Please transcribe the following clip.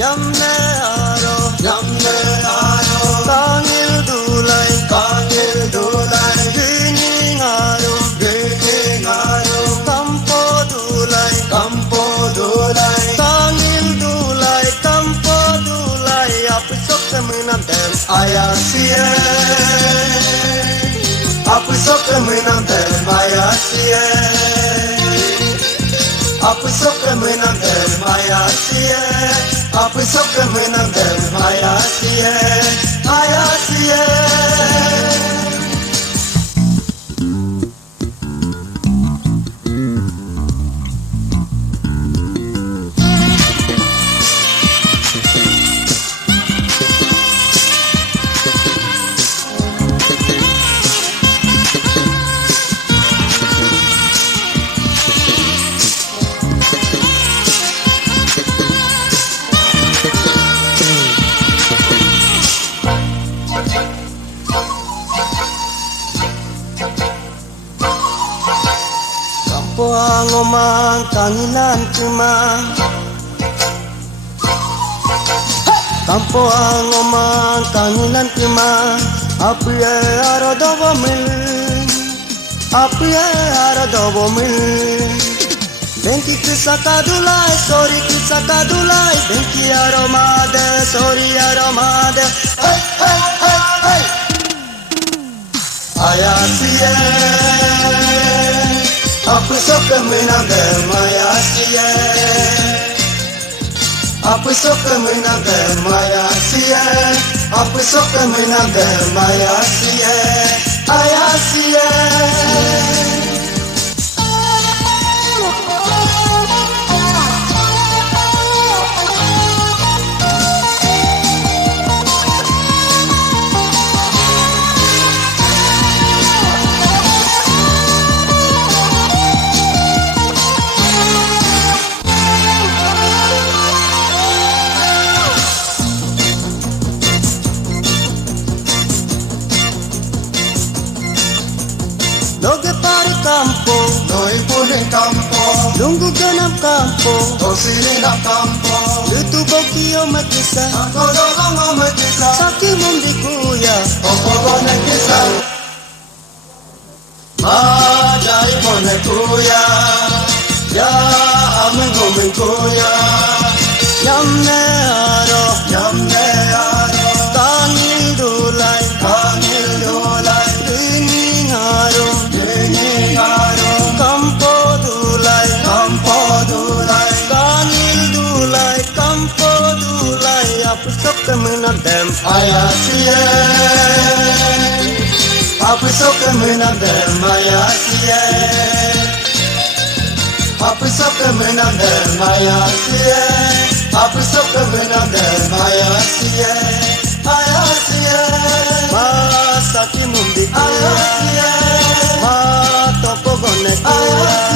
Nyamne aro Kangil dulai Dinging aro Kampo dulai Kangil dulai Kampo dulai Apa sok kemenang dem ayah siye Apa sok kemenang dem ayah siye Apa sok kemenang dem ayah siye Apa sok kemenang dem ayah siye Kampo angomang kanginan cemang Kampo angomang kanginan cemang Api aro dobo mil Benki kisakadulai sorry kisakadulai Benki aromade sorry aromade Hey ayah siye Apa sok kemenang dem ayah siye Apa sok kemenang dem ayah siye Apa sok kemenang dem ayah siye Doge pare campo, Noi pune campo, lungu ganam campo, tosiri na campo, itu bokio makisa, akodogongo metisa, saki mundi kuya, opogone kisa, majai pone kuya, ya amengo menkuya, nyamne aro, kangil dulai, dinging aro, kampo dulai, kangil dulai, kampo dulai, apa sok kemenang dem ayah siye, apa sok kemenang dem ayah siye, apa sok kemenang dem ayah siye, apa sok kemenang dem ayah siye, masaki mundi ayah kuya, siye, ma topo gone kuya.